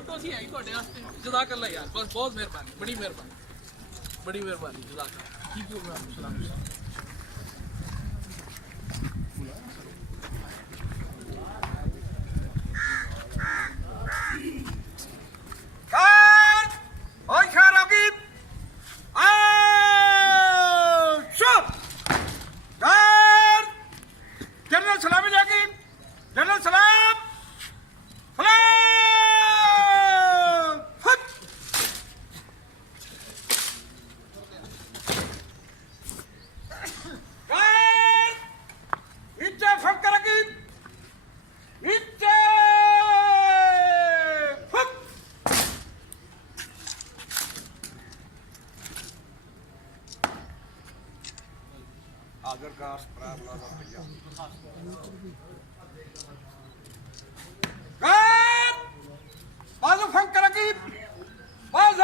photo सी आई ਤੁਹਾਡੇ ਵਾਸਤੇ ਜਜ਼ਾਕੱਲਾ ਯਾਰ ਬਸ ਬਹੁਤ ਮਿਹਰਬਾਨੀ ਬੜੀ ਮਿਹਰਬਾਨੀ ਜਜ਼ਾਕੱਲਾ ਕੀ ਪ੍ਰੋਗਰਾਮ ਸਲਾਮ Bazı